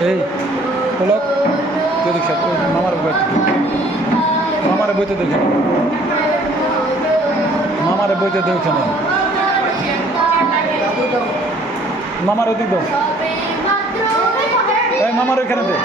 এই পলক তুই দেখ মামার বই মামার বইতে দেখে মামার বইতে দেখে না মামার ওদিক এই, মামার ওইখানে দে।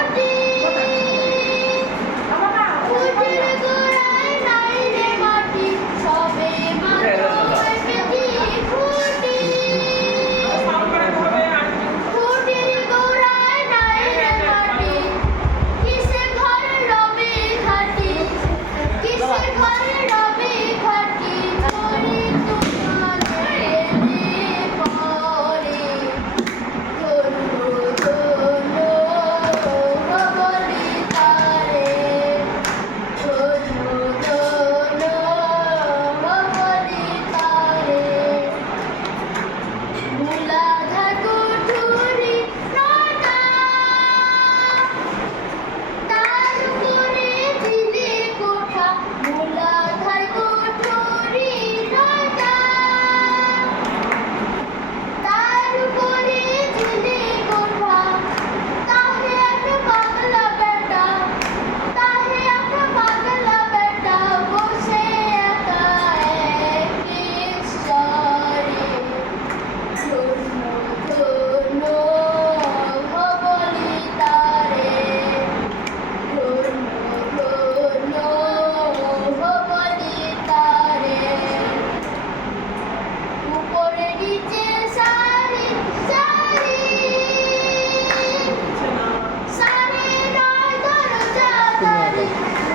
Thank you.